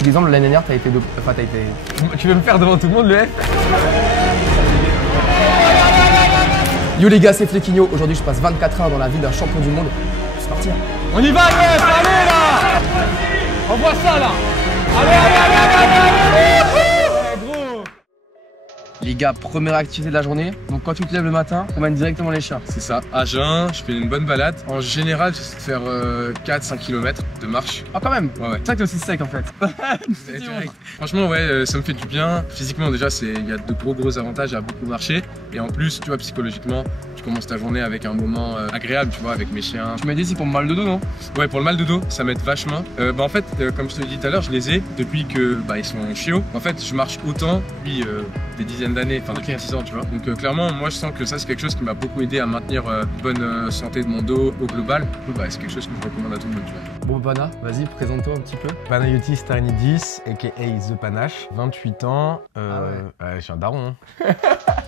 Si l'exemple l'année dernière, t'as été enfin t'as été. Tu veux me faire devant tout le monde le F? Yo les gars, c'est Flequinho. Aujourd'hui, je passe 24 heures dans la vie d'un champion du monde. C'est parti. On y va, yes, allez là. On voit ça là. Allez. Gros. Les gars, première activité de la journée. Donc quand tu te lèves le matin, on mène directement les chiens. C'est ça, à jeun, je fais une bonne balade. En général, j'essaie de faire 4-5 km de marche. Ah quand même. Ouais. C'est ça que t'es aussi sec en fait. Franchement, ouais, ça me fait du bien. Physiquement, déjà, il y a de gros avantages à beaucoup marcher. Et en plus, tu vois, psychologiquement, tu commences ta journée avec un moment agréable, tu vois, avec mes chiens. Tu m'as dit c'est pour le mal de dos, non? Ouais, pour le mal de dos, ça m'aide vachement. En fait, comme je te l'ai dit tout à l'heure, je les ai depuis que ils sont chiots. En fait, je marche autant depuis des dizaines d'années, enfin depuis 10 ans, tu vois. Donc clairement, moi, je sens que ça, c'est quelque chose qui m'a beaucoup aidé à maintenir bonne santé de mon dos au global. Donc, c'est quelque chose que je recommande à tout le monde, tu vois. Bon Pana, vas-y, présente-toi un petit peu. Panayotis Starinidis, aka The Panache, 28 ans, je suis un daron. Hein.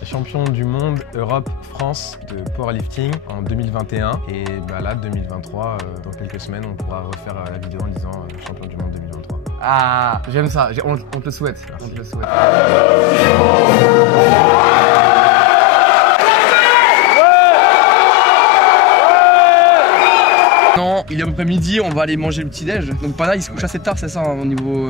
Champion du monde, Europe, France de powerlifting en 2021 et là 2023, dans quelques semaines on pourra refaire la vidéo en disant champion du monde 2023. Ah, j'aime ça, on te le souhaite. Merci. On te le souhaite. Non, il est à peu près midi, on va aller manger le petit-déj. Donc Pana, il se couche assez tard, c'est ça, au niveau...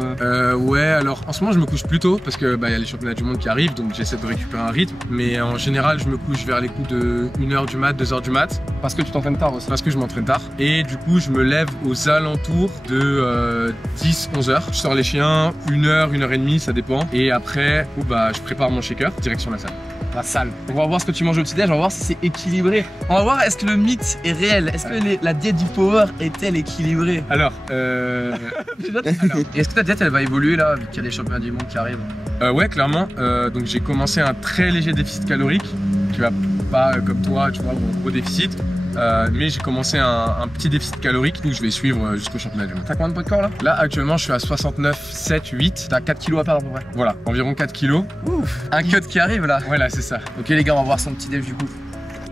Ouais, alors en ce moment je me couche plus tôt parce que y a les championnats du monde qui arrivent, donc j'essaie de récupérer un rythme. Mais en général, je me couche vers les coups de 1h du mat, 2h du mat. Parce que tu t'entraînes tard aussi. Parce que je m'entraîne tard. Et du coup, je me lève aux alentours de 10-11h. Je sors les chiens, 1h, 1h30, ça dépend. Et après, je prépare mon shaker, direction la salle. La salle. On va voir ce que tu manges au petit-déj, on va voir si c'est équilibré. On va voir est-ce que le mythe est réel, est-ce que la diète du power est-elle équilibrée? Alors, Et est-ce que ta diète elle va évoluer là, vu qu'il y a les championnats du monde qui arrivent? ouais, clairement. Donc j'ai commencé un très léger déficit calorique, qui va pas comme toi, tu vois, un gros déficit. Mais j'ai commencé un petit déficit calorique, donc je vais suivre jusqu'au championnat du monde. T'as combien de poids de corps là? Là actuellement je suis à 69, 7, 8. T'as 4 kilos à perdre à peu près. Voilà, environ 4 kilos. Ouf. Un cut qui arrive là. Voilà, c'est ça. Ok les gars, on va voir son petit déj du coup.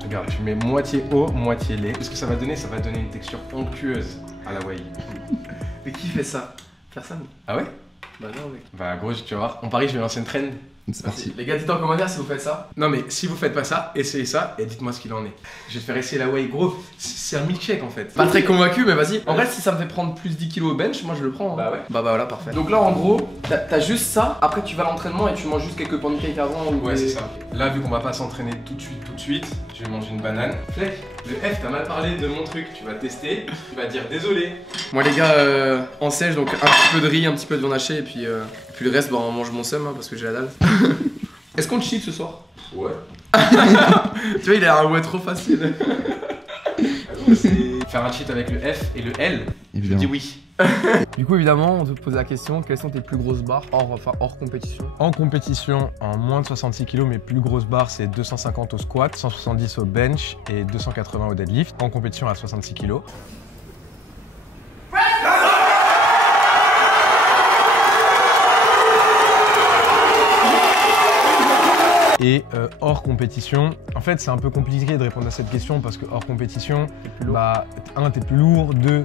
Regarde, tu mets moitié eau, moitié lait. Qu'est-ce que ça va donner? Ça va donner une texture onctueuse à la whey. Mais qui fait ça? Personne. Ah ouais? Bah non mec. Bah gros, tu vas voir, on parie, je vais lancer une trend. C'est parti. Les gars, dites en commentaire si vous faites ça. Non mais si vous faites pas ça, essayez ça et dites-moi ce qu'il en est. Je vais te faire essayer la whey, gros, c'est un milkshake en fait. Pas très convaincu, mais vas-y. En vrai, si ça me fait prendre plus 10 kilos au bench, moi je le prends. Hein. Bah ouais. Bah voilà, parfait. Donc là, en gros, t'as juste ça. Après, tu vas à l'entraînement et tu manges juste quelques pancakes avant. Ouais, c'est ça. Là, vu qu'on va pas s'entraîner tout de suite, je vais manger une banane. Fleck, le F, t'as mal parlé de mon truc, tu vas tester, tu vas dire désolé. Moi les gars, en sèche, donc un petit peu de riz, un petit peu de viande hachée et puis le reste, on mange mon seum hein, parce que j'ai la dalle. Est-ce qu'on cheat ce soir? Ouais. Tu vois, il a un ouais trop facile. Faire un cheat avec le F et le L, je dis oui. Du coup, évidemment, on te pose la question, quelles sont tes plus grosses barres hors compétition? En compétition, en moins de 66 kg, mes plus grosses barres c'est 250 au squat, 170 au bench et 280 au deadlift. En compétition à 66 kg. Et hors compétition, en fait c'est un peu compliqué de répondre à cette question parce que hors compétition, t'es plus lourd, deux,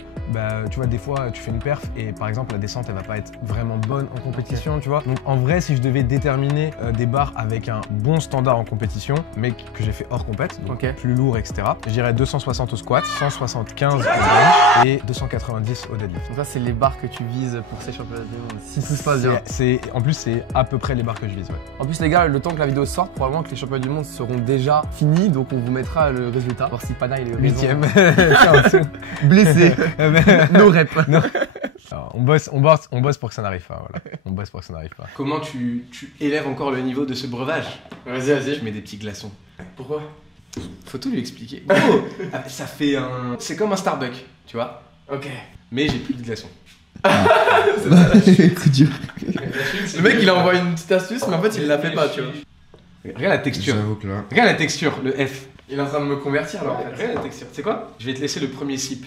tu vois des fois tu fais une perf et par exemple la descente elle va pas être vraiment bonne en compétition, tu vois. Donc en vrai si je devais déterminer des barres avec un bon standard en compétition, mais que j'ai fait hors compète, donc plus lourd etc, je dirais 260 au squat, 175 au bench et 290 au deadlift. Donc ça c'est les barres que tu vises pour ces championnats du monde, si tout se passe bien. En plus c'est à peu près les barres que je vise, ouais. En plus les gars, le temps que la vidéo sort, probablement que les championnats du monde seront déjà finis, donc on vous mettra le résultat. Voir si Pana il est 8ème. Blessé. No rep. Non. Alors, on bosse pour que ça n'arrive pas, voilà. On bosse pour que ça n'arrive pas. Comment tu élèves encore le niveau de ce breuvage? Vas-y. Je mets des petits glaçons. Pourquoi? Faut tout lui expliquer. Oh, ça fait un... C'est comme un Starbucks, tu vois. Ok. Mais j'ai plus de glaçons. C'est dur. Le mec il a envoyé une petite astuce, mais en fait il l'a fait pas, tu vois. Regarde la texture. Que là... Regarde la texture, le F. Il est en train de me convertir là en fait. Regarde la texture. Tu sais quoi? Je vais te laisser le premier sip.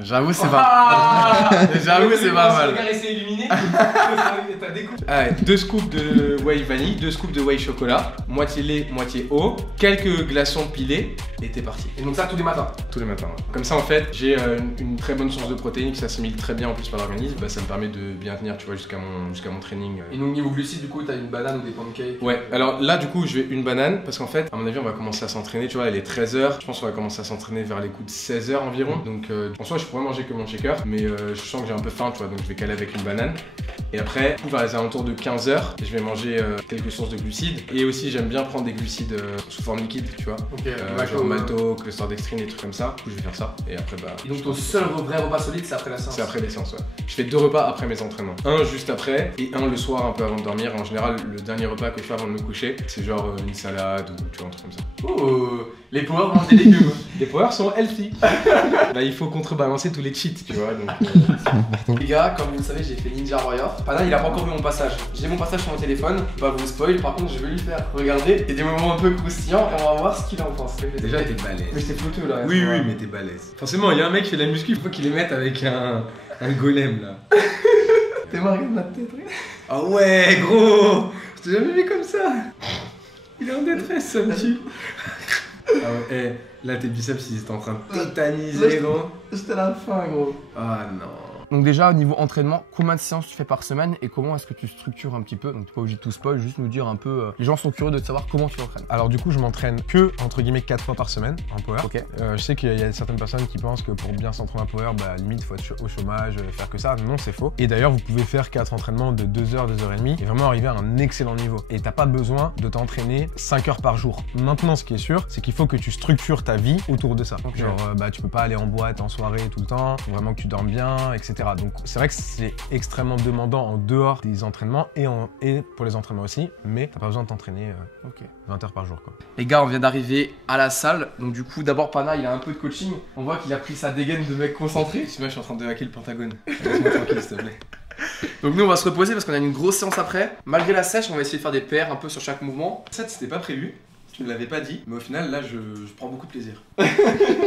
J'avoue, c'est pas J'avoue, c'est pas mal. C'est illuminé. Ah, 2 scoops de whey vanille, 2 scoops de whey chocolat, moitié lait, moitié eau, quelques glaçons pilés et t'es parti. Et donc ça tous les matins. Tous les matins. Ouais. Comme ça en fait, j'ai une très bonne source de protéines qui s'assimile très bien en plus par l'organisme. Bah, ça me permet de bien tenir, tu vois, jusqu'à mon training. Et donc niveau glucides, du coup, t'as une banane ou des pancakes? Ouais, alors là du coup je vais une banane parce qu'en fait, à mon avis, on va commencer à s'entraîner, tu vois, elle est 13h. Je pense qu'on va commencer à s'entraîner vers les coups de 16h environ. Donc en soi, je pourrais manger que mon shaker, mais je sens que j'ai un peu faim, tu vois, donc je vais caler avec une banane. Et après, vers les alentours de 15h, je vais manger quelques sources de glucides. Et aussi, j'aime bien prendre des glucides sous forme liquide, tu vois. Ok, Genre malto, cluster dextrine, des trucs comme ça. Du coup, je vais faire ça. Et après, bah. Et donc ton seul vrai repas solide, c'est après la séance? C'est après les séances, ouais. Je fais 2 repas après mes entraînements. Un juste après et un le soir un peu avant de dormir. En général, le dernier repas que je fais avant de me coucher, c'est genre une salade ou tu vois, un truc comme ça. Oh, les powers mangent des légumes. Les powers sont healthy. Bah, il faut contrebalancer tous les cheats, tu vois. Donc, Les gars, comme vous le savez, j'ai fait Ninja Warrior. Pana, il a pas encore vu mon passage. J'ai mon passage sur mon téléphone. Je vais pas vous spoil, par contre, je vais lui faire regarder. C'est des moments un peu croustillants et on va voir ce qu'il en pense. déjà, t'es balèze. Mais j'étais photo là. Oui, mais t'es balèze. Forcément, il y a un mec qui fait de la muscu, il faut qu'il les mette avec un golem là. T'es marqué de ma tête, regarde. Ah ouais, gros! Je t'ai jamais vu comme ça! Il est en détresse, ça me tue! Ah ouais, là tes biceps ils étaient en train de tétaniser, gros! J'étais à la fin, gros. Ah non! Donc déjà au niveau entraînement, combien de séances tu fais par semaine et comment est-ce que tu structures un petit peu? Donc t'es pas obligé de tout spoil, juste nous dire un peu. Les gens sont curieux de savoir comment tu t'entraînes. Alors du coup, je m'entraîne que entre guillemets 4 fois par semaine en power. Ok. Je sais qu'il y a certaines personnes qui pensent que pour bien s'entraîner en power, bah limite faut être au chômage, faire que ça. Non, c'est faux. Et d'ailleurs, vous pouvez faire 4 entraînements de 2 heures, 2 heures et demie et vraiment arriver à un excellent niveau. Et t'as pas besoin de t'entraîner 5 heures par jour. Maintenant, ce qui est sûr, c'est qu'il faut que tu structures ta vie autour de ça. Okay. Genre, bah tu peux pas aller en boîte, en soirée tout le temps. Faut vraiment que tu dormes bien, etc. Donc c'est vrai que c'est extrêmement demandant en dehors des entraînements et pour les entraînements aussi, mais t'as pas besoin de t'entraîner 20 heures par jour, quoi. Les gars, on vient d'arriver à la salle, donc du coup d'abord Pana il a un peu de coaching, on voit qu'il a pris sa dégaine de mec concentré. Moi je suis en train de hacker le Pentagone. Laisse-moi tranquille s'il te plaît. Donc nous on va se reposer parce qu'on a une grosse séance après. Malgré la sèche, on va essayer de faire des paires un peu sur chaque mouvement. Ça c'était pas prévu, tu ne l'avais pas dit, mais au final là je prends beaucoup de plaisir.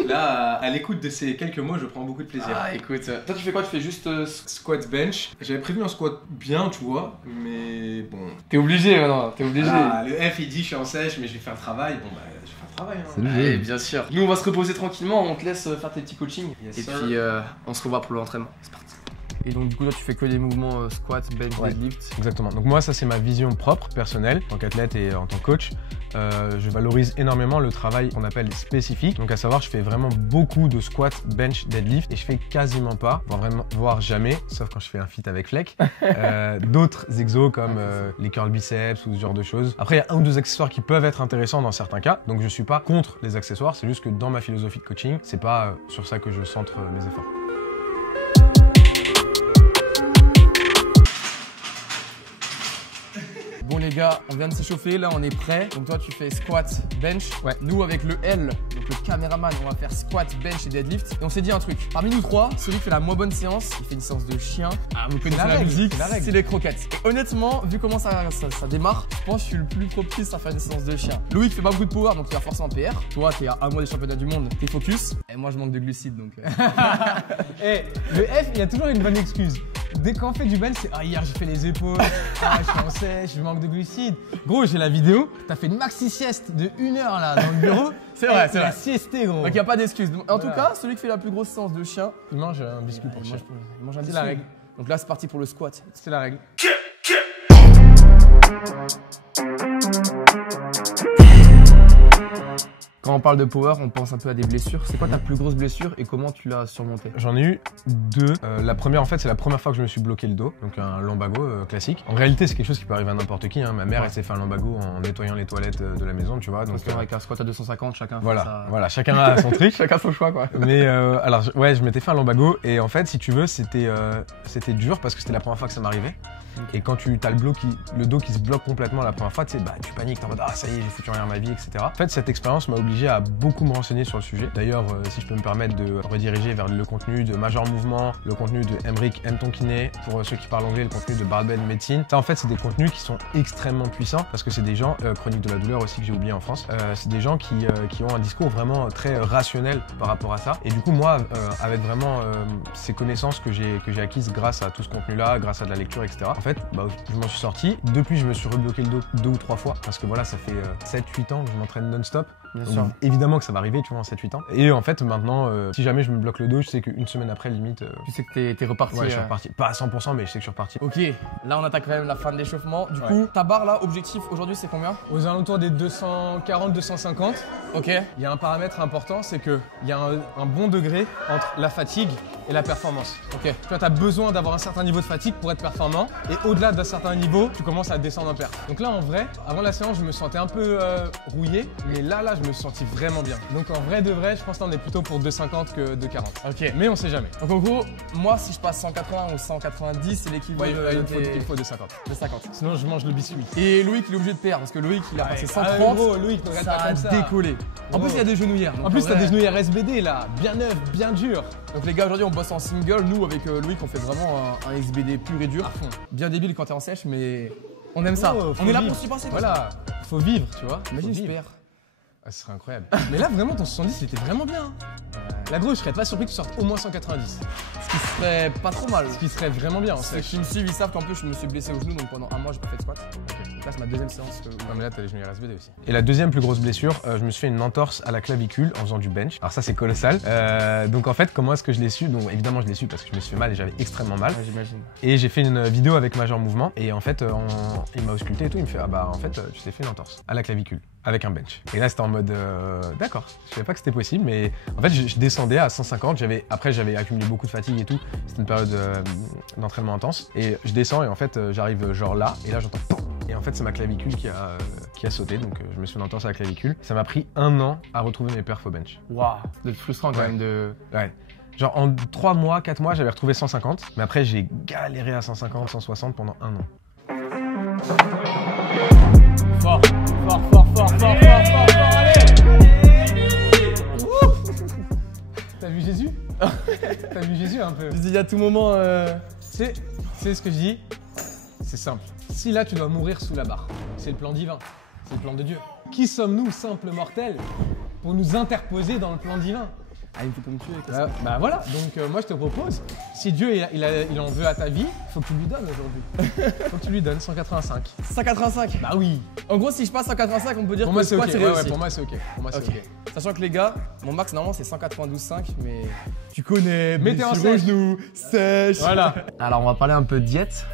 Là à l'écoute de ces quelques mots je prends beaucoup de plaisir. Ah écoute, toi tu fais quoi? Tu fais juste squat bench. J'avais prévu un squat bien tu vois, mais bon. T'es obligé maintenant, t'es obligé. Ah, le F il dit je suis en sèche mais je vais faire le travail, bon bah je vais faire le travail hein. C'est le Allez, jeu. bien sûr. Nous on va se reposer tranquillement, on te laisse faire tes petits coachings. Yes, et sir. puis on se revoit pour l'entraînement. C'est parti. Et donc du coup toi tu fais que des mouvements squat, bench, Ouais. deadlift. Exactement. Donc moi, ça c'est ma vision propre, personnelle, en tant qu'athlète et en tant que coach. Je valorise énormément le travail qu'on appelle spécifique. Donc à savoir, je fais vraiment beaucoup de squat, bench, deadlift et je fais quasiment pas, voire jamais, sauf quand je fais un fit avec Fleck, d'autres exos comme les curl biceps ou ce genre de choses. Après, il y a un ou deux accessoires qui peuvent être intéressants dans certains cas. Donc je suis pas contre les accessoires, c'est juste que dans ma philosophie de coaching, c'est pas sur ça que je centre mes efforts. Bon les gars, on vient de s'échauffer, là on est prêt. Donc toi tu fais squat, bench. Ouais. Nous avec le L, donc le caméraman, on va faire squat, bench et deadlift. Et on s'est dit un truc. Parmi nous trois, celui qui fait la moins bonne séance, il fait une séance de chien. Ah vous connaissez la musique, c'est les croquettes. Et honnêtement, vu comment ça démarre, je pense que je suis le plus propice à faire des séances de chien. Loïc fait pas beaucoup de power, donc il va forcément PR. Toi t'es à un mois des championnats du monde, t'es focus. Et moi je manque de glucides donc. Et le F, il y a toujours une bonne excuse. Dès qu'on fait du bench, c'est ah hier j'ai fait les épaules, ah je suis en sèche, je manque de glucides. Gros, j'ai la vidéo, t'as fait une maxi sieste de 1 heure là dans le bureau. C'est vrai, c'est Il a vrai. siesté gros. Donc il n'y a pas d'excuse. En tout Voilà. cas, celui qui fait la plus grosse séance de chien, Il mange un biscuit pour il chien. mange un C'est biscuit. la règle. Donc là c'est parti pour le squat. C'est la règle. Quand on parle de power, on pense un peu à des blessures. C'est quoi ta plus grosse blessure et comment tu l'as surmontée? J'en ai eu 2. La première, en fait, c'est la première fois que je me suis bloqué le dos, donc un lumbago classique. En réalité, c'est quelque chose qui peut arriver à n'importe qui. Hein. Ma mère, elle s'est fait un lumbago en nettoyant les toilettes de la maison, tu vois. Donc Avec un squat à 250, chacun fait voilà, ça. voilà, chacun a son truc. Chacun son choix quoi. Mais alors, ouais, je m'étais fait un lumbago et en fait, si tu veux, c'était dur parce que c'était la première fois que ça m'arrivait. Et quand tu as le dos qui se bloque complètement la première fois, tu sais, bah, tu paniques, t'es en mode ah ça y est, j'ai foutu en l'air ma vie, etc. En fait, cette expérience m'a obligé à beaucoup me renseigner sur le sujet. D'ailleurs, si je peux me permettre de rediriger vers le contenu de Major Mouvement, le contenu de Emric M. Tonkiné, pour ceux qui parlent anglais, le contenu de Barbell Medicine. Ça, en fait, c'est des contenus qui sont extrêmement puissants parce que c'est des gens, Chronique de la douleur aussi que j'ai oublié en France, c'est des gens qui ont un discours vraiment très rationnel par rapport à ça. Et du coup, moi, avec vraiment ces connaissances que j'ai acquises grâce à tout ce contenu-là, grâce à de la lecture, etc. En fait, bah, je m'en suis sorti. Depuis, je me suis rebloqué le dos 2 ou 3 fois parce que voilà, ça fait 7-8 ans que je m'entraîne non-stop. Bien sûr. Évidemment que ça va arriver, tu vois, en 7-8 ans. Et en fait, maintenant, si jamais je me bloque le dos, je sais qu'une semaine après, limite. Tu sais que t'es reparti. Ouais, je suis reparti. Pas à 100%, mais je sais que je suis reparti. Ok, là on attaque quand même la fin de l'échauffement. Du coup, ta barre là, objectif aujourd'hui, c'est combien? Aux alentours des 240-250. Ok. Il y a un paramètre important, c'est qu'il y a un bon degré entre la fatigue et la performance. Ok. Tu vois, tu as besoin d'avoir un certain niveau de fatigue pour être performant. Et au-delà d'un certain niveau, tu commences à descendre en perte. Donc là, en vrai, avant la séance, je me sentais un peu rouillé. Mais là, je me sentis vraiment bien. Donc en vrai de vrai, je pense qu'on est plutôt pour 250 que 240. Ok. Mais on sait jamais. Donc en gros, moi si je passe 180 ou 190, c'est l'équivalent Il faut 250. de 50. Sinon, je mange le biscuit. Et Loïc, il est obligé de perdre parce que Loïc, il a passé 130. Gros, Loïc, ne regarde ça pas a comme ça. décollé. En plus, il y a des genouillères. En plus, t'as des genouillères SBD là, bien neufs, bien durs. Donc les gars, aujourd'hui, on bosse en single. Nous, avec Loïc, on fait vraiment un SBD pur et dur. À fond. Bien débile quand t'es en sèche, mais on aime ça. Oh, faut On est là vivre. pour s'y passer. Voilà, faut vivre, tu vois. Imagine, Faut je vivre. perds. Ah, ce serait incroyable. Mais là, vraiment, ton 70, il était vraiment bien. Hein. La gauche, je serais pas surpris que tu sortes au moins 190. Ce qui serait pas trop mal. Ce qui serait vraiment bien en Ceux sèche. qui me suivent, ils savent qu'en plus, je me suis blessé au genou, donc pendant un mois, j'ai pas fait de squat. Donc là, c'est ma deuxième séance. Non, mais là, t'as les genouillères SBD aussi. Et la deuxième plus grosse blessure, je me suis fait une entorse à la clavicule en faisant du bench. Alors ça, c'est colossal. Donc en fait, comment est-ce que je l'ai su? Donc évidemment, je l'ai su parce que je me suis fait mal et j'avais extrêmement mal. Ouais, j'imagine. Et j'ai fait une vidéo avec Major Mouvement et en fait, il m'a ausculté et tout. Il me fait ah bah en fait, tu t'es fait une entorse à la clavicule avec un bench. Et là, c'était en mode d'accord. Je savais pas que c'était possible, mais en fait, je descendais à 150. Après, j'avais accumulé beaucoup de fatigue et tout. C'était une période d'entraînement intense. Et je descends et en fait, j'arrive genre là et là, j'entends POUM. Et en fait, c'est ma clavicule qui a sauté, donc je me suis fait une entorse à la clavicule. Ça m'a pris 1 an à retrouver mes perfs au bench. Waouh, c'est frustrant quand Ouais. même de. Ouais. Genre en 3 mois, 4 mois, j'avais retrouvé 150. Mais après, j'ai galéré à 150, 160 pendant 1 an. Fort, allez! T'as vu Jésus? T'as vu Jésus un peu? Je dis à tout moment. C'est ce que je dis. C'est simple. Si là, tu dois mourir sous la barre, c'est le plan divin. C'est le plan de Dieu. Qui sommes-nous, simples mortels, pour nous interposer dans le plan divin? Ah, il faut me tuer. qu'est-ce que Bah voilà, donc moi je te propose, si Dieu il en veut à ta vie, faut que tu lui donnes aujourd'hui. Faut que tu lui donnes 185. c'est 185. Bah oui. En gros, si je passe 185, on peut dire Pour que moi le c'est ok. squat, Ouais, réussi. pour moi c'est ok. Pour moi c'est Ok. ok. Sachant que les gars, mon max normalement c'est 192,5, mais tu connais, Mais t'es en blessure au sèche. genou, sèche. Voilà. Alors on va parler un peu de diète.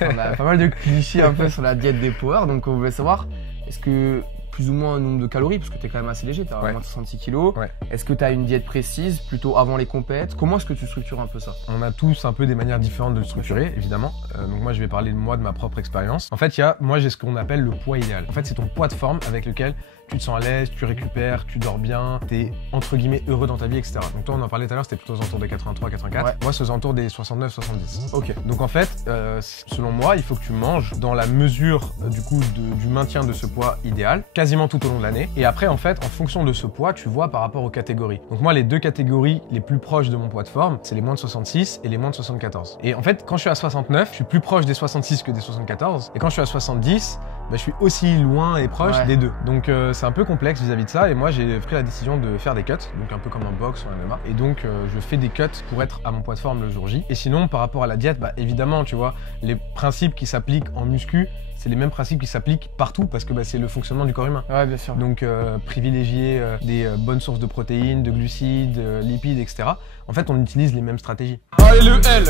On a pas mal de clichés un peu sur la diète des power, donc on voulait savoir, est-ce que plus ou moins un nombre de calories, parce que t'es quand même assez léger, t'as Ouais. moins de 66 kilos. Ouais. Est-ce que t'as une diète précise, plutôt avant les compètes? Comment est-ce que tu structures un peu ça? On a tous un peu des manières différentes de le structurer, évidemment. Donc moi, je vais parler de ma propre expérience. En fait, moi, j'ai ce qu'on appelle le poids idéal. En fait, c'est ton poids de forme avec lequel tu te sens à l'aise, tu récupères, tu dors bien, t'es entre guillemets heureux dans ta vie, etc. Donc toi, on en parlait tout à l'heure, c'était plutôt aux alentours des 83, 84. Ouais. Moi, c'est aux alentours des 69, 70. Ok. Donc en fait, selon moi, il faut que tu manges dans la mesure du coup du maintien de ce poids idéal, quasiment tout au long de l'année. Et après, en fait, en fonction de ce poids, tu vois par rapport aux catégories. Donc moi, les 2 catégories les plus proches de mon poids de forme, c'est les moins de 66 et les moins de 74. Et en fait, quand je suis à 69, je suis plus proche des 66 que des 74. Et quand je suis à 70, bah, je suis aussi loin et proche Ouais. des 2. Donc c'est un peu complexe vis-à-vis de ça. Et moi, j'ai pris la décision de faire des cuts, donc un peu comme un box ou un MMA. Et donc, je fais des cuts pour être à mon poids de forme le jour J. Et sinon, par rapport à la diète, bah, évidemment, tu vois, les principes qui s'appliquent en muscu, c'est les mêmes principes qui s'appliquent partout parce que bah, c'est le fonctionnement du corps humain. Ouais, bien sûr. Donc privilégier des bonnes sources de protéines, de glucides, lipides, etc. En fait, on utilise les mêmes stratégies. Allez, le L.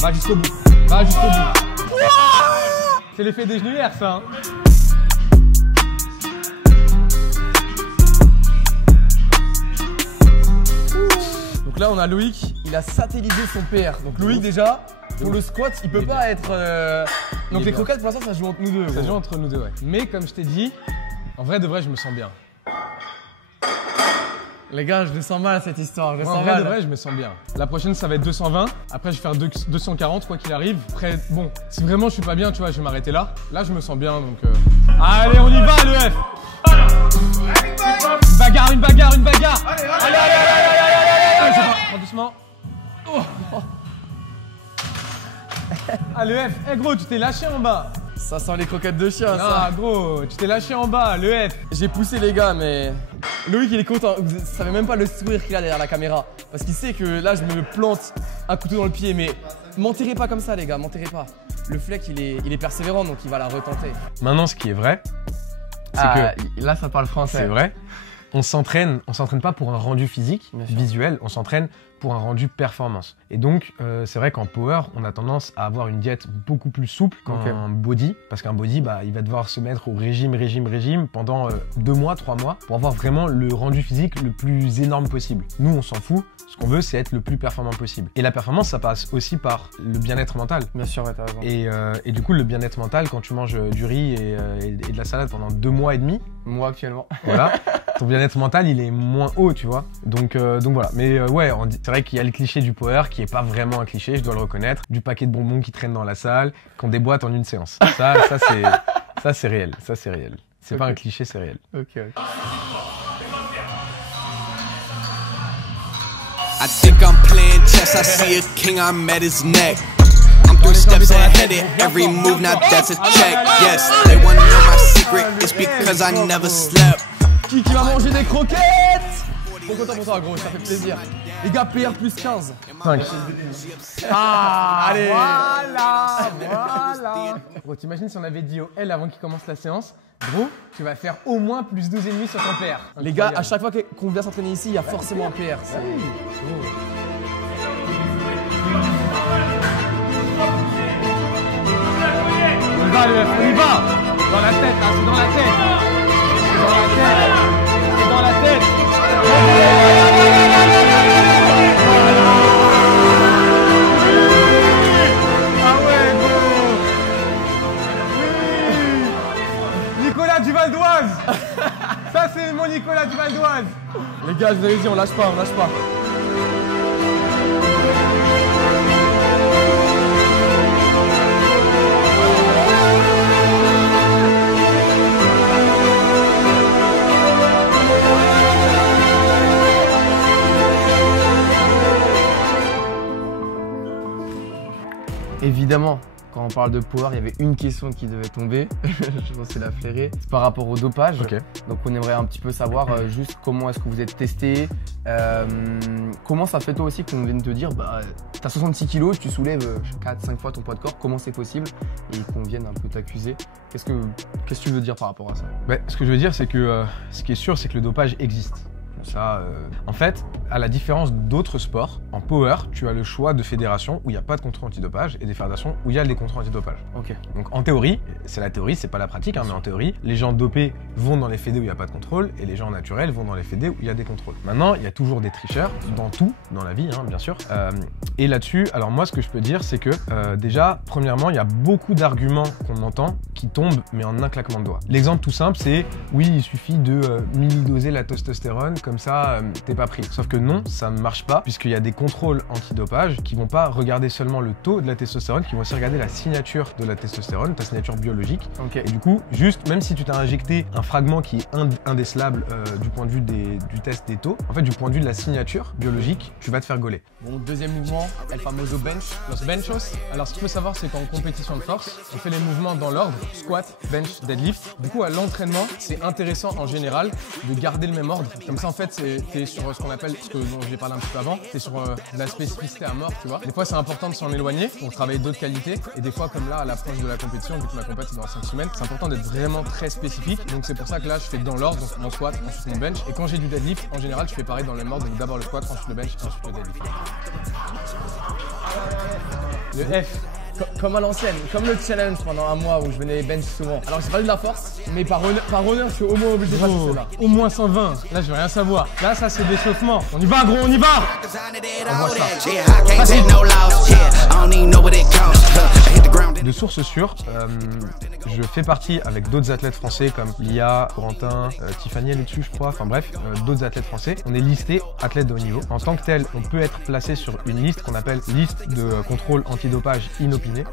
Va jusqu'au bout. Va jusqu'au bout. C'est l'effet des genouillères ça. Hein. Donc là, on a Loïc, il a satellisé son PR. Donc Loïc, déjà, pour le squat, il peut pas être. Donc est les bien. croquettes, pour l'instant, ça joue entre nous deux. Ça gros. joue entre nous deux, ouais. Mais comme je t'ai dit, en vrai de vrai, je me sens bien. Les gars, je le sens mal cette histoire. Je le Moi, en sens vrai, mal. de vrai, je me sens bien. La prochaine, ça va être 220. Après, je vais faire 240, quoi qu'il arrive. Après, bon, si vraiment je suis pas bien, tu vois, je vais m'arrêter là. Là, je me sens bien, donc. Allez, on y va, le F. Une bagarre, une bagarre, une bagarre. Allez, prends doucement. Oh. Ah, le F. Eh, gros, tu t'es lâché en bas. Ça sent les croquettes de chien, Ah, ça. gros, tu t'es lâché en bas, le F. J'ai poussé les gars, mais Loïc il est content. Vous savez même pas le sourire qu'il a derrière la caméra. Parce qu'il sait que là, je me plante un couteau dans le pied. Mais m'enterrez pas comme ça, les gars, m'enterrez pas. Le Fleck, il est persévérant, donc il va la retenter. Maintenant, ce qui est vrai, c'est que là, ça parle français. c'est vrai. On s'entraîne pas pour un rendu physique, Bien sûr. visuel, on s'entraîne pour un rendu performance. Et donc, c'est vrai qu'en power, on a tendance à avoir une diète beaucoup plus souple qu'en body, parce qu'un body, bah, il va devoir se mettre au régime pendant 2 mois, 3 mois, pour avoir vraiment le rendu physique le plus énorme possible. Nous, on s'en fout. Ce qu'on veut, c'est être le plus performant possible. Et la performance, ça passe aussi par le bien-être mental. Bien sûr, ouais, t'as raison. Et du coup, le bien-être mental, quand tu manges du riz et de la salade pendant 2 mois et demi, Moi, actuellement. voilà, ton bien-être mental, il est moins haut, tu vois. Donc voilà. Mais ouais, c'est vrai qu'il y a le cliché du power qui est pas vraiment un cliché, je dois le reconnaître. Du paquet de bonbons qui traîne dans la salle, qu'on déboîte en une séance. Ça c'est réel. Ça, c'est réel. C'est pas un cliché, c'est réel. Ok. I think I'm playing chess, I see a king, I'm at his neck. I'm 3 steps ahead of every move, now that's a check. Yes, they wanna know my secret, it's because I never slept. Qui va manger des croquettes? Bon content pour toi, gros, ça fait plaisir. Les gars, PR plus 15. 5. Ah, allez. Voilà. Gros, t'imagines si on avait dit au L avant qu'il commence la séance, gros, tu vas faire au moins plus 12,5 sur ton PR. Les gars, à chaque fois qu'on vient s'entraîner ici, il y a forcément un PR. On y va, le F, on y va. Dans la tête, là, c'est dans la tête. C'est dans la tête. C'est dans la tête. Ah ouais, gros. Oui. Nicolas du Val d'Oise. Ça, c'est mon Nicolas du Val d'Oise. Les gars, je vous avais dit, on lâche pas, on lâche pas. Évidemment, quand on parle de power, il y avait une question qui devait tomber. Je pense que c'est la flairée. C'est par rapport au dopage. Ok. Donc on aimerait un petit peu savoir juste comment est-ce que vous êtes testé. Comment ça fait toi aussi qu'on vienne te dire bah t'as 66 kilos, tu soulèves 4-5 fois ton poids de corps, comment c'est possible? Et qu'on vienne un peu t'accuser. Qu'est-ce que tu veux dire par rapport à ça? Bah, ce que je veux dire, c'est que ce qui est sûr, c'est que le dopage existe. Ça, en fait, à la différence d'autres sports, en power, tu as le choix de fédérations où il n'y a pas de contrôle antidopage et des fédérations où il y a des contrôles antidopage. Ok. Donc en théorie, c'est la théorie, c'est pas la pratique, hein, mais en théorie, les gens dopés vont dans les fédés où il n'y a pas de contrôle et les gens naturels vont dans les fédés où il y a des contrôles. Maintenant, il y a toujours des tricheurs dans tout, dans la vie, hein, bien sûr. Et là-dessus, alors moi, ce que je peux dire, c'est que déjà, premièrement, il y a beaucoup d'arguments qu'on entend qui tombent, mais en un claquement de doigts. L'exemple tout simple, c'est oui, il suffit de millidoser la testostérone, comme ça, t'es pas pris. Sauf que non, ça ne marche pas, puisqu'il y a des contrôles antidopage qui vont pas regarder seulement le taux de la testostérone, qui vont aussi regarder la signature de la testostérone, ta signature biologique. Ok. Et du coup, juste, même si tu t'as injecté un fragment qui est indécelable du point de vue du test des taux, en fait, du point de vue de la signature biologique, tu vas te faire gauler. Bon, deuxième mouvement, El Famoso Bench. Los benchos. Alors, ce qu'il faut savoir, c'est qu'en compétition de force, on fait les mouvements dans l'ordre squat, bench, deadlift. Du coup, à l'entraînement, c'est intéressant en général de garder le même ordre. Comme ça, en fait, t'es sur ce qu'on appelle, ce dont j'ai parlé un petit peu avant, t'es sur la spécificité à mort, tu vois. Des fois, c'est important de s'en éloigner pour travailler d'autres qualités. Et des fois, comme là, à l'approche de la compétition, vu que ma compétition est dans 5 semaines, c'est important d'être vraiment très spécifique. Donc, c'est pour ça que là, je fais dans l'ordre, donc mon squat, ensuite mon bench. Et quand j'ai du deadlift, en général, je fais pareil dans le même ordre. Donc, d'abord le squat, ensuite le bench, ensuite le deadlift. Le F. Comme à l'ancienne, comme le challenge pendant un mois où je venais bench souvent. Alors j'ai pas eu de la force, mais par honneur, je suis au moins obligé de passer Oh, cela. au moins 120. Là, je veux rien savoir. Là, ça, c'est d'échauffement. On y va, gros, on y va. sources sûres, je fais partie avec d'autres athlètes français comme Lia, Corentin, Tiffany elle est dessus je crois, enfin bref, d'autres athlètes français. On est listé athlète de haut niveau. En tant que tel, on peut être placé sur une liste qu'on appelle liste de contrôle antidopage inopiné.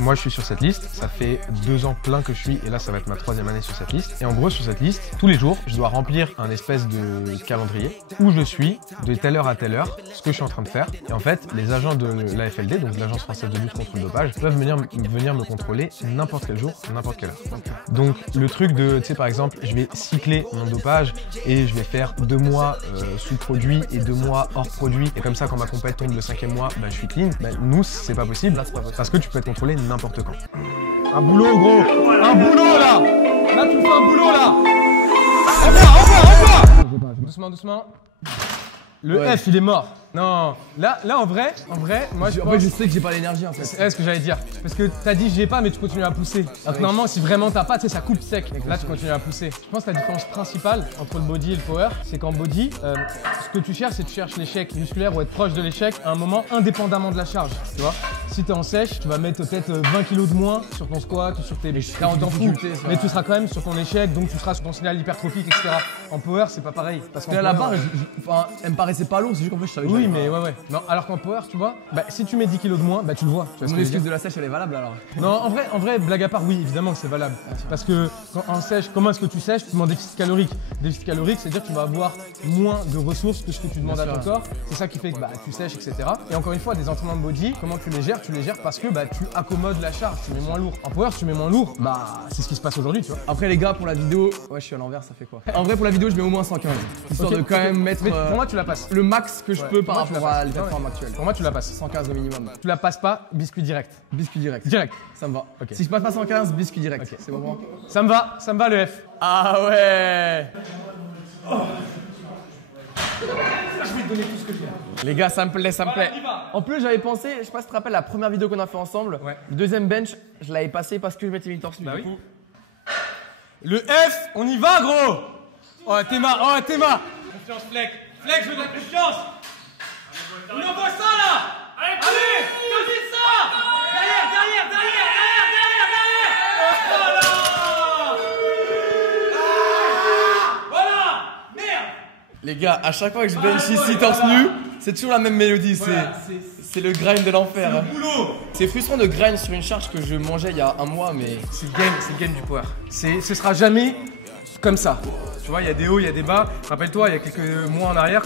Moi je suis sur cette liste, ça fait 2 ans plein que je suis et là ça va être ma 3e année sur cette liste. Et en gros sur cette liste, tous les jours, je dois remplir un espèce de calendrier où je suis de telle heure à telle heure, ce que je suis en train de faire. Et en fait, les agents de l'AFLD, donc l'Agence française de lutte contre le dopage, peuvent venir me contrôler n'importe quel jour, n'importe quelle heure. Donc le truc de, tu sais par exemple, je vais cycler mon dopage et je vais faire 2 mois sous produit et 2 mois hors produit. Et comme ça, quand ma compète tombe le 5e mois, bah, je suis clean. Bah, nous, c'est pas possible parce que tu peux être contrôlé n'importe quand. Un boulot, gros. Un boulot, là. Là, tu fais un boulot, là. Envoie. Doucement, doucement. Le F, il est mort. Non, là en vrai, moi je En fait, je sais que j'ai pas l'énergie en fait. C'est ce que j'allais dire. Parce que t'as dit j'ai pas, mais tu continues à pousser. Donc normalement, si vraiment t'as pas, tu sais, ça coupe sec. Là, tu continues à pousser. Je pense que la différence principale entre le body et le power, c'est qu'en body, ce que tu cherches, c'est que tu cherches l'échec musculaire ou être proche de l'échec à un moment indépendamment de la charge. Tu vois, si t'es en sèche, tu vas mettre peut-être 20 kg de moins sur ton squat ou sur tes. On t'en fout. Mais tu seras quand même sur ton échec, donc tu seras sur ton signal hypertrophique, etc. En power, c'est pas pareil. Parce que la barre, elle me paraissait pas lourde, c'est juste qu'en fait, je savais. Oui, mais ouais. Non, alors qu'en power, tu vois, bah, si tu mets 10 kg de moins, bah tu le vois. Mon excuse de la sèche, elle est valable alors. Non, en vrai, blague à part, oui, évidemment que c'est valable. Parce que en sèche, comment est-ce que tu sèches? Tu demandes déficit calorique. Déficit calorique, c'est-à-dire que tu vas avoir moins de ressources que ce que tu demandes à ton corps. C'est ça qui fait que bah, tu sèches, etc. Et encore une fois, des entraînements de body, comment tu les gères? Tu les gères parce que bah, tu accommodes la charge, tu mets moins lourd. En power, si tu mets moins lourd, bah c'est ce qui se passe aujourd'hui, tu vois. Après les gars, pour la vidéo, ouais, je suis à l'envers, ça fait quoi? En vrai, pour la vidéo, je mets au moins 115. Histoire de quand même mettre. Mais pour moi, tu la passes. Le max que je peux par rapport à l'état de forme actuelle. Pour moi, tu la passes. 115 au minimum. Tu la passes pas, biscuit direct. Biscuit direct. Direct. Ça me va. Ok. Si je passe pas 115, biscuit direct. Ok. C'est bon pour moi? Ça me va le F. Ah ouais. Je vais te donner tout ce que j'ai. Les gars, ça me plaît, ça me plaît. En plus, j'avais pensé, je sais pas si tu te rappelles la première vidéo qu'on a fait ensemble. Ouais. Le deuxième bench, je l'avais passé parce que je m'étais mis le torse nu. Bah du oui. coup. Le F, on y va, gros. Oh, Théma. Confiance, Fleck. Fleck, je veux de la confiance. On envoie ça, là. Allez, termine ça. Derrière. Voilà. Merde. Les gars, à chaque fois que je bench ici torse nu, c'est toujours la même mélodie. C'est le grind de l'enfer. C'est frustrant de grind sur une charge que je mangeais il y a un mois, mais. C'est le game du power. Ce sera jamais comme ça. Tu vois, il y a des hauts, il y a des bas. Rappelle-toi, il y a quelques mois en arrière,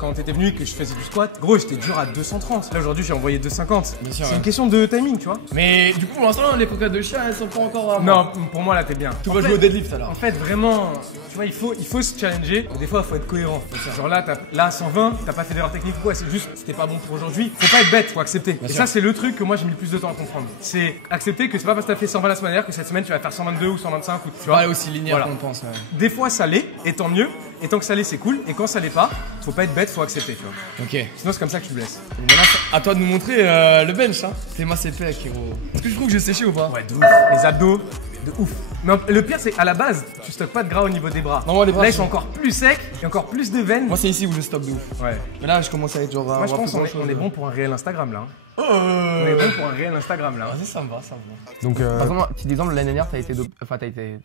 quand t'étais venu et que je faisais du squat, gros, j'étais dur à 230. Là, aujourd'hui, j'ai envoyé 250. C'est une question de timing, tu vois. Mais du coup, pour l'instant, les croquettes de chien, elles sont pas encore à moi. Non, pour moi, là, t'es bien. Tu vas jouer au deadlift alors. En fait, vraiment, tu vois, il faut se challenger. Des fois, il faut être cohérent. Genre là, 120, t'as pas fait d'erreur technique ou quoi, c'est juste, c'était pas bon pour aujourd'hui. Faut pas être bête, faut accepter. Et ça, c'est le truc que moi, j'ai mis le plus de temps à comprendre. C'est accepter que c'est pas parce que t'as fait 120 la semaine dernière que cette semaine, tu vas faire 122 ou 125 ou tu vois. Pas aussi linéaire qu'on pense. Ouais. Des fois, ça l'est, et tant mieux. Et tant que ça l'est, c'est cool. Et quand ça l'est pas, faut pas être bête, faut accepter, tu vois. Ok. Sinon, c'est comme ça que tu te blesses. Donc maintenant, à toi de nous montrer le bench, hein. Théma c'est pec, gros. Est-ce que tu trouves que j'ai séché ou pas? Ouais, de ouf. Les abdos, de ouf. Mais le pire, c'est à la base, tu stockes pas de gras au niveau des bras. Non, moi, les bras, là, ils sont encore plus secs, il y a encore plus de veines. Moi, c'est ici où je stocke de ouf. Ouais. Mais là, je commence à être genre. Moi, je pense qu'on est bon pour un réel Instagram là. Oh. On est bon pour un réel Instagram là. Vas-y, ça me va, ça me va. Donc, Par exemple, petit exemple, l'année dernière, t'as été. Enfin, t'as été.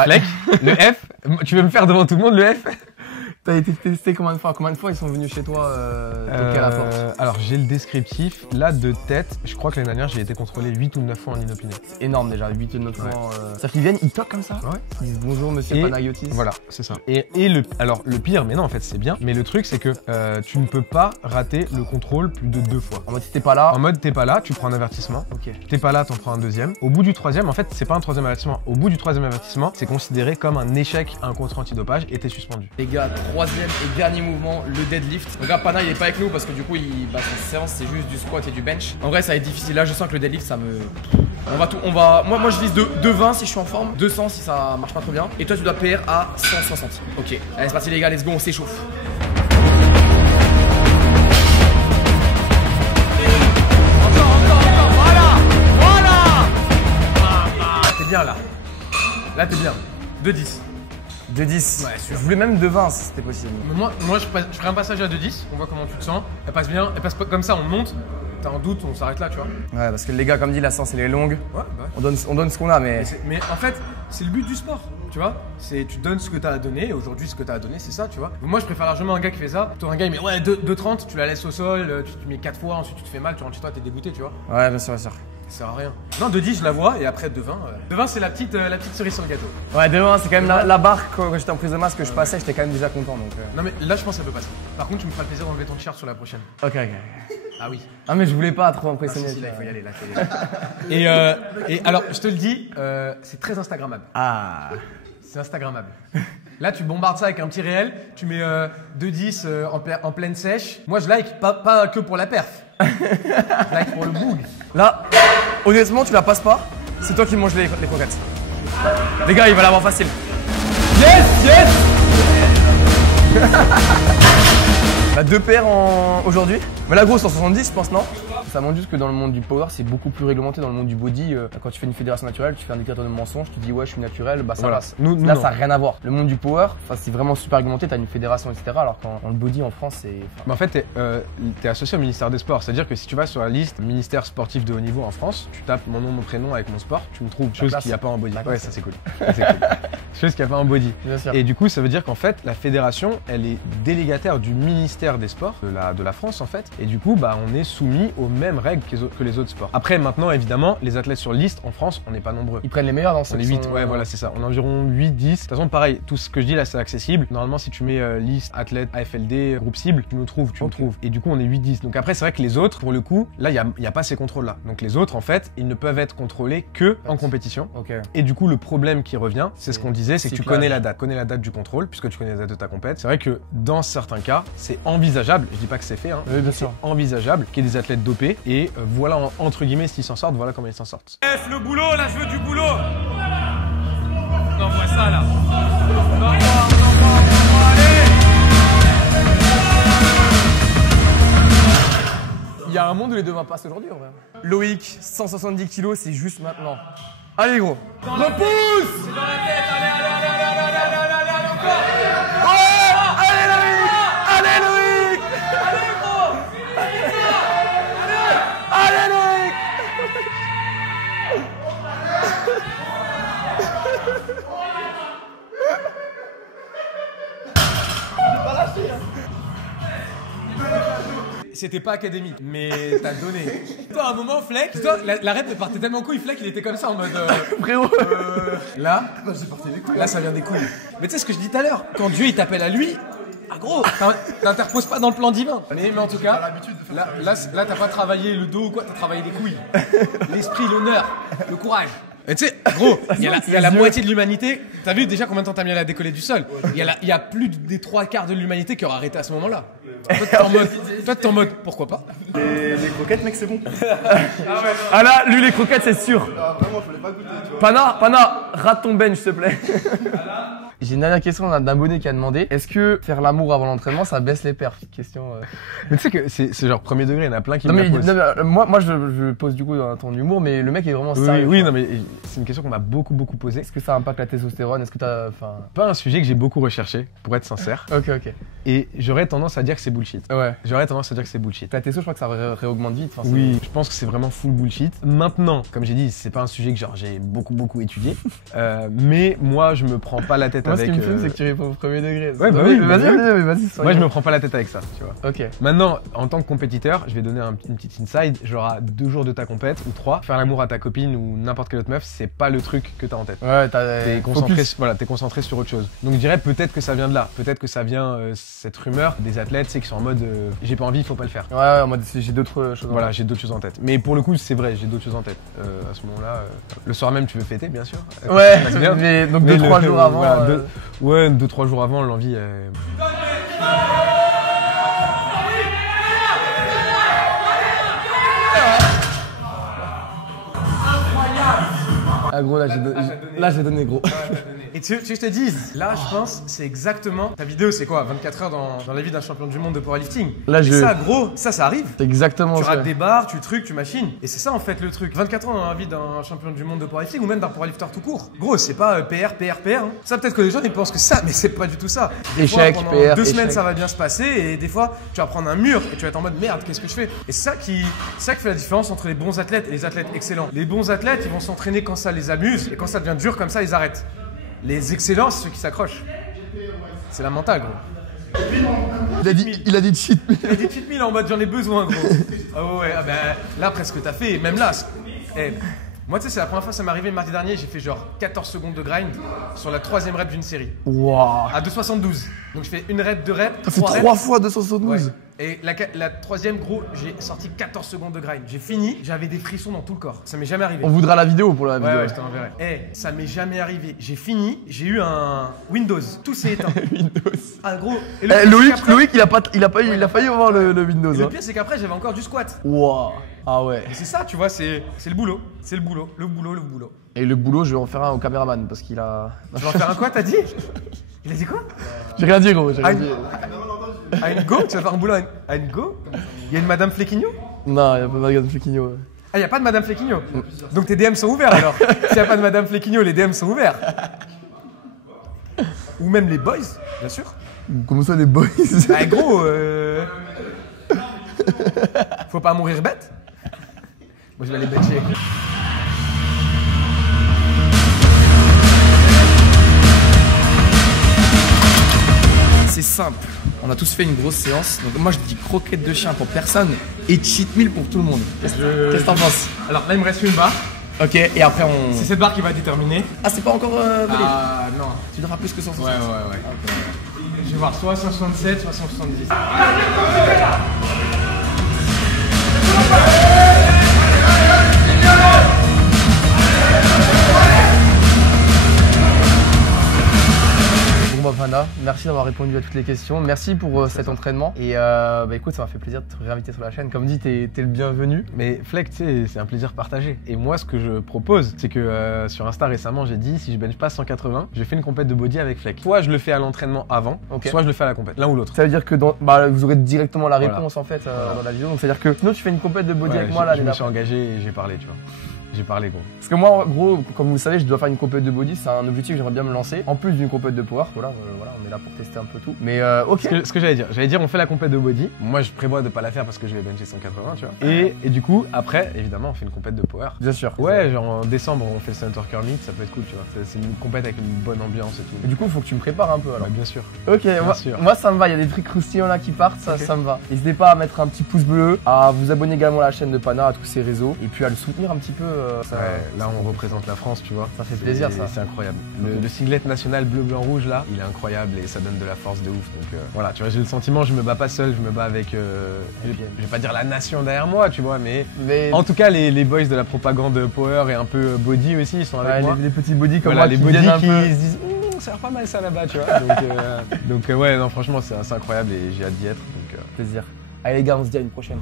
Fleck, le F, tu veux me faire devant tout le monde le F? T'as été testé combien de fois? Combien de fois ils sont venus chez toi toquer à la porte? Alors j'ai le descriptif, là de tête, je crois que l'année dernière j'ai été contrôlé 8 ou 9 fois en inopiné. C'est énorme déjà, 8 ou 9 fois. Ça fait qu'ils viennent, ils toquent comme ça? Ouais. Ils disent bonjour monsieur Panayotis. Voilà, c'est ça. Et le pire, mais non en fait c'est bien, mais le truc c'est que tu ne peux pas rater le contrôle plus de 2 fois. En mode si t'es pas là. En mode t'es pas là, tu prends un avertissement. Ok. T'es pas là, t'en prends un deuxième. Au bout du troisième, en fait c'est pas un troisième avertissement. Au bout du troisième avertissement, c'est considéré comme un échec à un contrôle antidopage et t'es suspendu. Les gars, troisième et dernier mouvement, le deadlift. Regarde, Pana il est pas avec nous parce que du coup sa séance c'est juste du squat et du bench. En vrai ça va être difficile. Là je sens que le deadlift ça me. Moi je vise 220 si je suis en forme, 200 si ça marche pas trop bien. Et toi tu dois PR à 160. Ok. Allez c'est parti les gars, let's go, on s'échauffe. T'es bien là. Là t'es bien. 2-10. 2-10. Ouais, sûr. Je voulais même 2-20 si c'était possible. Moi je ferai un passage à 2-10, on voit comment tu te sens. Elle passe bien, elle passe pas comme ça, on monte. t'es en doute, on s'arrête là, tu vois. Ouais, parce que les gars, comme dit, la séance elle est longue. Ouais, On donne ce qu'on a, mais. Mais en fait, c'est le but du sport, tu vois. C'est tu donnes ce que t'as à donner. Et aujourd'hui, ce que t'as à donner, c'est ça, tu vois. Donc moi, je préfère largement un gars qui fait ça. Toi, un gars, il met ouais 2,30, tu la laisses au sol, tu mets 4 fois, ensuite tu te fais mal, tu rentres chez toi, t'es dégoûté, tu vois. Ouais, bien sûr, bien sûr. Ça sert à rien. Non, de 10, je la vois, et après de 20. De 20, c'est la petite cerise sur le gâteau. Ouais, demain, c'est quand même la barre quand j'étais en prise de masse que je passais, j'étais quand même déjà content. Donc, Non, mais là, je pense que ça peut passer. Par contre, tu me feras le plaisir d'enlever ton t-shirt sur la prochaine. Ok. Ah oui. Ah, mais je voulais pas trop impressionner. Là, il faut y aller, là, et alors, je te le dis, c'est très Instagrammable. Ah. C'est Instagrammable. Là, tu bombardes ça avec un petit réel, tu mets 2,10 en pleine sèche. Moi, je like pas que pour la perf. Je like pour le boug. Là, honnêtement, tu la passes pas. C'est toi qui manges les croquettes. Les gars, il va l'avoir facile. Yes. Bah, 2 paires aujourd'hui. Mais la grosse en 70, je pense, non? Ça montre juste que dans le monde du power, c'est beaucoup plus réglementé. Dans le monde du body, quand tu fais une fédération naturelle, tu fais un déclarateur de mensonge, tu dis ouais, je suis naturel, bah ça voilà. passe. Nous, là, non. ça n'a rien à voir. Le monde du power, c'est vraiment super réglementé. T'as une fédération, etc. Alors qu'en le body en France, c'est. Mais en fait, t'es associé au ministère des Sports. C'est-à-dire que si tu vas sur la liste ministère sportif de haut niveau en France, tu tapes mon nom, mon prénom avec mon sport, tu me trouves. Chose qu'il n'y a pas en body. Ouais, ça c'est cool. Chose qu'il n'y a pas en body. Bien sûr. Et du coup, ça veut dire qu'en fait, la fédération, elle est délégataire du ministère des Sports de la France en fait. Et du coup, bah, on est soumis aux mêmes règles que les autres sports. Après, maintenant, évidemment, les athlètes sur liste en France, on n'est pas nombreux. Ils prennent les meilleurs dans On est 8, ouais, voilà, c'est ça. On a environ 8, 10. De toute façon, pareil, tout ce que je dis là, c'est accessible. Normalement, si tu mets liste, athlète, AFLD, groupe cible, tu nous trouves, me trouves. Et du coup, on est 8, 10. Donc après, c'est vrai que les autres, pour le coup, là, il n'y a pas ces contrôles-là. Donc les autres, en fait, ils ne peuvent être contrôlés que en compétition. Ok. Et du coup, le problème qui revient, c'est ce qu'on disait, c'est que tu cyclage. connais la date du contrôle, puisque tu connais la date de ta compète. C'est vrai que dans certains cas, c'est envisageable, je dis pas que c'est fait, hein, Oui, bien sûr. envisageable qu'il y ait des athlètes dopés. Et voilà, entre guillemets, s'ils s'en sortent, voilà comment ils s'en sortent. F, le boulot, là, je veux du boulot. On envoie ça, là. Il y a un monde où les deux vont passer aujourd'hui en vrai. Loïc, 170 kilos, c'est juste maintenant. Allez gros. Repousse. C'est dans la tête, allez, encore. Ouais. Allez Loïc. Allez Loïc. Allez, gros. Allez Loïc. C'était pas académique, mais t'as donné. Toi, à un moment, Fleck, toi, la rep partait tellement couille, Fleck, il était comme ça en mode. Frérot. Là, là, ça vient des couilles. Mais tu sais ce que je dis tout à l'heure, quand Dieu il t'appelle à lui, ah gros, t'interposes pas dans le plan divin. Mais en tout cas, là, t'as pas travaillé le dos ou quoi, t'as travaillé des couilles. L'esprit, l'honneur, le courage. Et tu sais, gros, il y a la moitié de l'humanité. T'as vu déjà combien de temps t'as mis à la décoller du sol? Il y a plus des 3/4 de l'humanité qui aura arrêté à ce moment-là. Toi, t'es en mode, pourquoi pas? Les croquettes, mec, c'est bon. Ah là, lui les croquettes c'est sûr. Ah, vraiment, je voulais pas goûter, tu vois. Pana, rate ton bench s'il te plaît. J'ai une dernière question d'un abonné qui a demandé est-ce que faire l'amour avant l'entraînement ça baisse les perfs? Question. Mais tu sais que c'est genre premier degré, il y en a plein qui Non me mais, la posent. non, mais, moi je pose du coup dans ton humour, mais le mec est vraiment sérieux. Oui, quoi. non mais c'est une question qu'on m'a beaucoup posée. Est-ce que ça impacte la testostérone? Est-ce que t'as. Enfin. Pas un sujet que j'ai beaucoup recherché, pour être sincère. Ok. Et j'aurais tendance à dire que c'est bullshit. Ouais. J'aurais tendance à dire que c'est bullshit. La testo, je crois que ça réaugmente vite. Enfin, Oui, je pense que c'est vraiment full bullshit. Maintenant, comme j'ai dit, c'est pas un sujet que genre j'ai beaucoup étudié. Mais moi, je me prends pas la tête moi, avec. Ce qui me fume, c'est que tu réponds au premier degré. Ouais, bah oui, vas-y. Moi, je me prends pas la tête avec ça, tu vois. Ok. Maintenant, en tant que compétiteur, je vais donner une petite inside. Genre, à 2 jours de ta compète ou 3, faire l'amour à ta copine ou n'importe quelle autre meuf, c'est pas le truc que t'as en tête. Ouais, T'es concentré, voilà, t'es concentré sur autre chose. Donc je dirais peut-être que ça vient de là. Peut-être que ça vient cette rumeur des athlètes, c'est qui sont en mode j'ai pas envie, il faut pas le faire. Ouais, en mode j'ai d'autres choses. Voilà, j'ai d'autres choses en tête. Mais pour le coup, c'est vrai, j'ai d'autres choses en tête. À ce moment-là, le soir même, tu veux fêter, bien sûr. Ouais, Ça se passe bien. mais donc 2-3 jours avant. Voilà, 2-3 jours avant, l'envie. Ah gros, là j'ai donné gros. Et tu veux que je te dise, là, je pense, c'est exactement. Ta vidéo, c'est quoi? 24 heures dans la vie d'un champion du monde de powerlifting. Là, et ça, gros, ça arrive. C'est exactement Tu ça. rates des barres, tu trucs, tu machines. Et c'est ça, en fait, le truc. 24 ans dans la vie d'un champion du monde de powerlifting ou même d'un powerlifter tout court. Gros, c'est pas PR. Hein. Ça, peut-être que les gens, ils pensent que ça, mais c'est pas du tout ça. Des Échec, fois, pendant PR, 2 semaines, échec. ça va bien se passer. Et des fois, tu vas prendre un mur et tu vas être en mode merde, qu'est-ce que je fais? Et c'est ça qui fait la différence entre les bons athlètes et les athlètes excellents. Les bons athlètes, ils vont s'entraîner quand ça les amuse. Et quand ça devient dur comme ça, ils arrêtent. Les excellents, c'est ceux qui s'accrochent. C'est la mentale, gros. Il a dit cheat. Il a dit cheat meal en mode j'en ai besoin, gros. Ah ouais, ah ben là, presque t'as fait. Même là, moi, tu sais, c'est la première fois que ça m'est arrivé le mardi dernier. J'ai fait genre 14 secondes de grind sur la 3e rep d'une série. Waouh. À 2,72. Donc je fais une rep, 2 reps. C'est 3 fois 272. Ouais. Et la 3e, gros, j'ai sorti 14 secondes de grind. J'ai fini, j'avais des frissons dans tout le corps. Ça m'est jamais arrivé. On voudra la vidéo pour la Ouais, vidéo. ouais, je te l'enverrai. Ça m'est jamais arrivé. J'ai fini, j'ai eu un Windows. Tout s'est éteint. Windows. Ah, gros. Et le pire, c'est Loïc, qu'après- Loïc, il a failli avoir le Windows. Et le Hein. pire, c'est qu'après, j'avais encore du squat. Waouh. Ah ouais. Et c'est ça, tu vois, c'est le boulot. C'est le boulot. Et le boulot, je vais en faire un au caméraman parce qu'il a. Tu vas en faire un quoi, t'as dit? Il a dit quoi? J'ai rien dit, gros. J'ai Ah, rien dit. À une go? Tu vas faire un boulot à une go? Il y a une Madame Flequigno? Non, il y a pas de Madame Flequigno. Ah, il n'y a pas de Madame Flequigno? Donc tes DM sont ouverts alors? S'il n'y a pas de Madame Flequigno, les DM sont ouverts. Ou même les boys, bien sûr. Comment ça, les boys? Bah gros, faut pas mourir bête. Moi je vais aller betcher. C'est simple. On a tous fait une grosse séance. Donc moi je dis croquette de chien pour personne et cheat meal pour tout le monde. Qu'est-ce que t'en penses? Alors là il me reste une barre. Ok, et après on. C'est cette barre qui va déterminer. Ah, c'est pas encore volé. Ah non. Tu devras plus que 160. Ouais. Je vais voir soit 167, soit 170. Bon bah Panda, merci d'avoir répondu à toutes les questions. Merci pour cet entraînement. Et bah écoute, ça m'a fait plaisir de te réinviter sur la chaîne. Comme dit, t'es le bienvenu. Mais Fleck, tu sais, c'est un plaisir partagé. Et moi, ce que je propose, c'est que sur Insta récemment, j'ai dit si je bench pas 180, je fais une compète de body avec Fleck. Soit je le fais à l'entraînement avant, Ok. soit je le fais à la compète. L'un ou l'autre. Ça veut dire que vous aurez directement la réponse en fait dans la vidéo. Donc ça veut dire que sinon tu fais une compète de body Ouais, avec moi là. je les me gars. suis engagé et j'ai parlé, tu vois. J'ai parlé, gros. Parce que moi, en gros, comme vous le savez, je dois faire une compète de body. C'est un objectif que j'aimerais bien me lancer. En plus d'une compète de power. Voilà, on est là pour tester un peu tout. Mais ok. Ce que j'allais dire, on fait la compète de body. Moi, je prévois de pas la faire parce que je vais bencher 180, tu vois. Et du coup, après, évidemment, on fait une compète de power. Bien sûr. Ouais, genre en décembre, on fait le Center Curl Meet, ça peut être cool, tu vois. C'est une compète avec une bonne ambiance et tout. Et du coup, il faut que tu me prépares un peu alors. Ouais, bien sûr. Ok, sûr. moi ça me va, il y a des trucs croustillants là qui partent, ça me va. N'hésitez pas à mettre un petit pouce bleu, à vous abonner également à la chaîne de Pana, à tous ses réseaux, et puis à le soutenir un petit peu. Ouais, là, on représente la France, tu vois. Ça fait plaisir, ça. C'est incroyable. Le singlet national bleu, blanc, rouge, là, il est incroyable et ça donne de la force de ouf. Donc voilà, tu vois, j'ai le sentiment, je me bats pas seul, je me bats avec, je vais pas dire la nation derrière moi, tu vois, mais en tout cas, les boys de la propagande power et un peu body aussi, ils sont avec moi. Les petits bodys comme Voilà, moi les qui body viennent un qui peu. se disent ça a l'air pas mal ça là-bas, tu vois. Donc ouais, non, franchement, c'est incroyable et j'ai hâte d'y être. Donc, Plaisir. Allez les gars, on se dit à une prochaine.